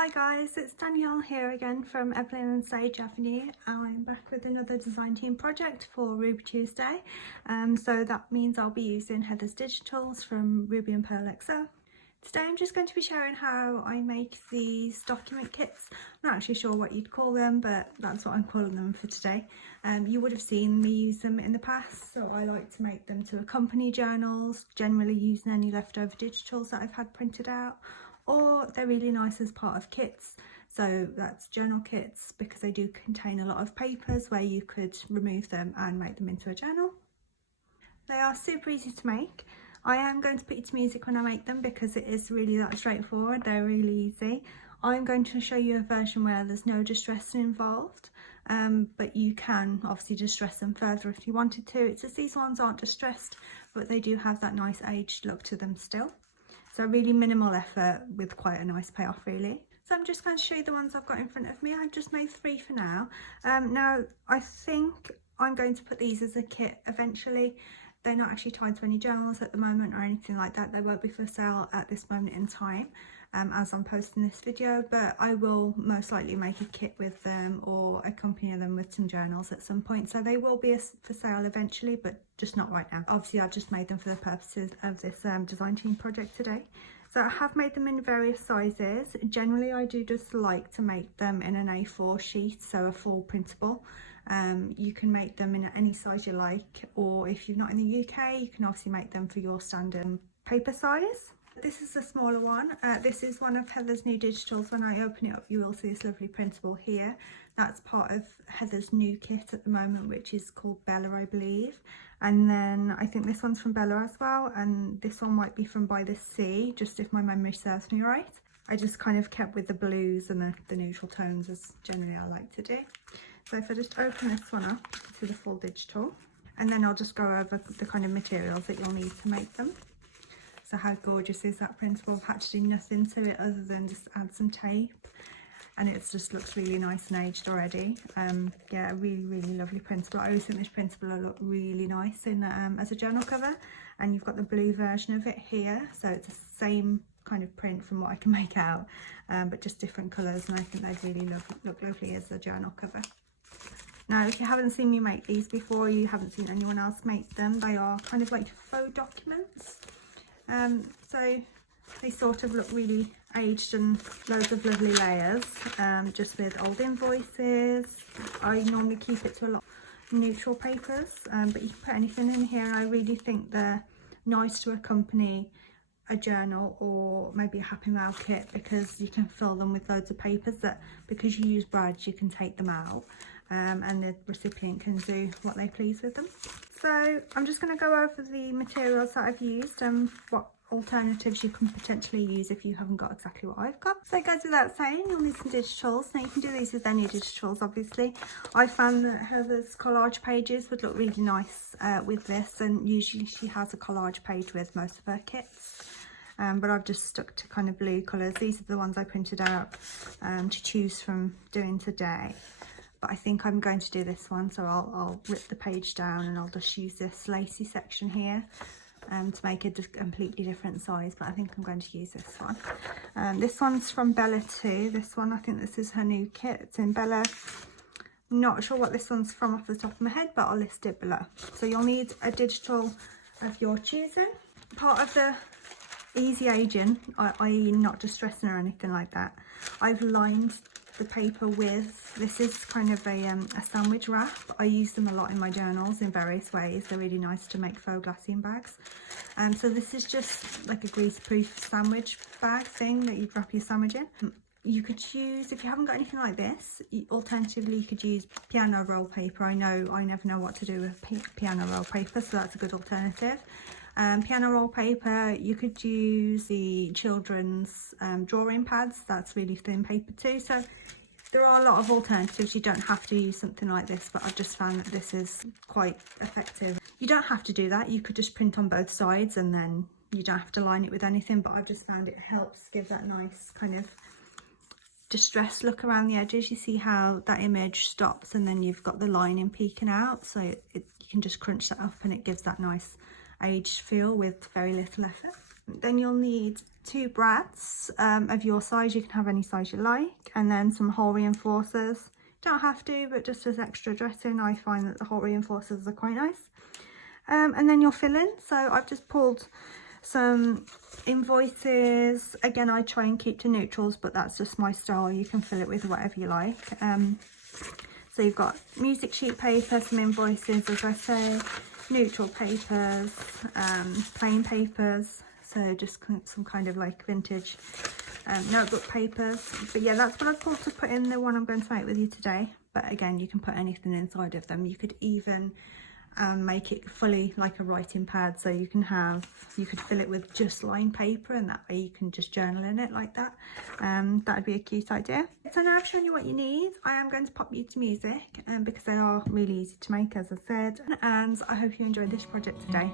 Hi guys, it's Danielle here again from Evelyn and Sage Avenue. I'm back with another design team project for Ruby Tuesday. So that means I'll be using Heather's Digitals from Ruby&Pearlxo. Today I'm just going to be sharing how I make these document kits. I'm not actually sure what you'd call them, but that's what I'm calling them for today. You would have seen me use them in the past, so I like to make them to accompany journals, generally using any leftover digitals that I've had printed out, or they're really nice as part of kits. So that's journal kits because they do contain a lot of papers where you could remove them and make them into a journal. They are super easy to make. I am going to put you to music when I make them because it is really that straightforward. They're really easy. I'm going to show you a version where there's no distressing involved, but you can obviously distress them further if you wanted to. It's just these ones aren't distressed, but they do have that nice aged look to them still. So really minimal effort with quite a nice payoff really. So I'm just going to show you the ones I've got in front of me. I've just made 3 for now. Now I think I'm going to put these as a kit eventually. They're not actually tied to any journals at the moment or anything like that. They won't be for sale at this moment in time as I'm posting this video, but I will most likely make a kit with them or accompany them with some journals at some point. So they will be for sale eventually, but just not right now. Obviously I've just made them for the purposes of this design team project today. So I have made them in various sizes. Generally I do just like to make them in an A4 sheet, so a full printable. You can make them in any size you like, or if you're not in the UK you can obviously make them for your standard paper size. This is a smaller one. This is one of Heather's new digitals. When I open it up you will see this lovely printable here. That's part of Heather's new kit at the moment, which is called Bella, I believe. And then I think this one's from Bella as well, and this one might be from By the Sea, just if my memory serves me right. I just kind of kept with the blues and the neutral tones as generally I like to do. So if I just open this one up to the full digital, and then I'll just go over the kind of materials that you'll need to make them. So how gorgeous is that printable? I've had to do nothing to it other than just add some tape, and it just looks really nice and aged already. Yeah, a really lovely printable. I always think this printable will look really nice in as a journal cover, and you've got the blue version of it here, so it's the same kind of print from what I can make out, but just different colours, and I think they'd really look lovely as a journal cover. Now if you haven't seen me make these before, you haven't seen anyone else make them, they are kind of like faux documents. So they sort of look really aged and loads of lovely layers, just with old invoices. I normally keep it to a lot of neutral papers, but you can put anything in here, and I really think they're nice to accompany a journal or maybe a Happy Mail kit, because you can fill them with loads of papers that, because you use brads, you can take them out, and the recipient can do what they please with them. So I'm just going to go over the materials that I've used and what alternatives you can potentially use if you haven't got exactly what I've got. So it goes without saying, you'll need some digitals. Now you can do these with any digitals obviously. I found that Heather's collage pages would look really nice with this, and usually she has a collage page with most of her kits. But I've just stuck to kind of blue colours. These are the ones I printed out to choose from doing today. But I think I'm going to do this one, so I'll rip the page down and I'll just use this lacy section here to make a completely different size, but I think I'm going to use this one. This one's from Bella too. This one, I think this is her new kit. It's in Bella. Not sure what this one's from off the top of my head, but I'll list it below. So you'll need a digital of your choosing. Part of the easy aging, i.e. not distressing or anything like that, I've lined the paper with, this is kind of a sandwich wrap. I use them a lot in my journals in various ways. They're really nice to make faux glassine bags. So this is just like a grease-proof sandwich bag thing that you'd wrap your sandwich in. You could use, if you haven't got anything like this, alternatively you could use piano roll paper. I know I never know what to do with piano roll paper, so that's a good alternative. Piano roll paper, you could use the children's drawing pads. That's really thin paper too, so there are a lot of alternatives. You don't have to use something like this, but I've just found that this is quite effective. You don't have to do that, you could just print on both sides and then you don't have to line it with anything, but I've just found it helps give that nice kind of distressed look around the edges. You see how that image stops and then you've got the lining peeking out, so you can just crunch that up and it gives that nice aged feel with very little effort. Then you'll need 2 brads of your size. You can have any size you like, and then some hole reinforcers. Don't have to, but just as extra dressing, I find that the hole reinforcers are quite nice. And then your filling. So I've just pulled some invoices. Again, I try and keep to neutrals, but that's just my style. You can fill it with whatever you like. So you've got music sheet paper, some invoices, as I say, neutral papers, plain papers, so just some kind of like vintage notebook papers. But yeah, that's what I've pulled to put in the one I'm going to make with you today. But again, you can put anything inside of them. You could even make it fully like a writing pad, so you could fill it with just lined paper, and that way you can just journal in it like that. That would be a cute idea. So now I've shown you what you need, I am going to pop you to music, because they are really easy to make, as I said, and I hope you enjoyed this project today.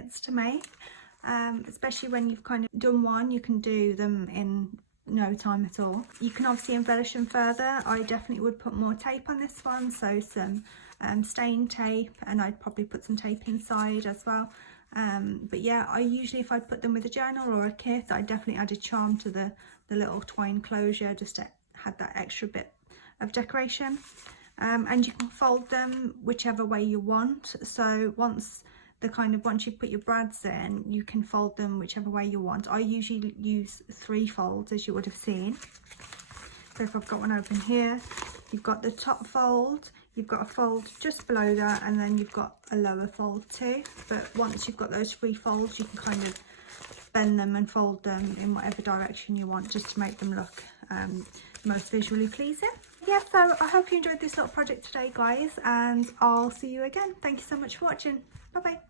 minutes to make, especially when you've kind of done one. You can do them in no time at all. You can obviously embellish them further. I definitely would put more tape on this one, so some stain tape, and I'd probably put some tape inside as well. But yeah, I usually, if I put them with a journal or a kit, I definitely add a charm to the little twine closure, just to add that extra bit of decoration. And you can fold them whichever way you want. So once you put your brads in, you can fold them whichever way you want. I usually use 3 folds, as you would have seen. So if I've got one open here, you've got the top fold, you've got a fold just below that, and then you've got a lower fold too. But once you've got those 3 folds, you can kind of bend them and fold them in whatever direction you want, just to make them look most visually pleasing. Yeah, so I hope you enjoyed this little project today, guys, and I'll see you again. Thank you so much for watching. Bye bye.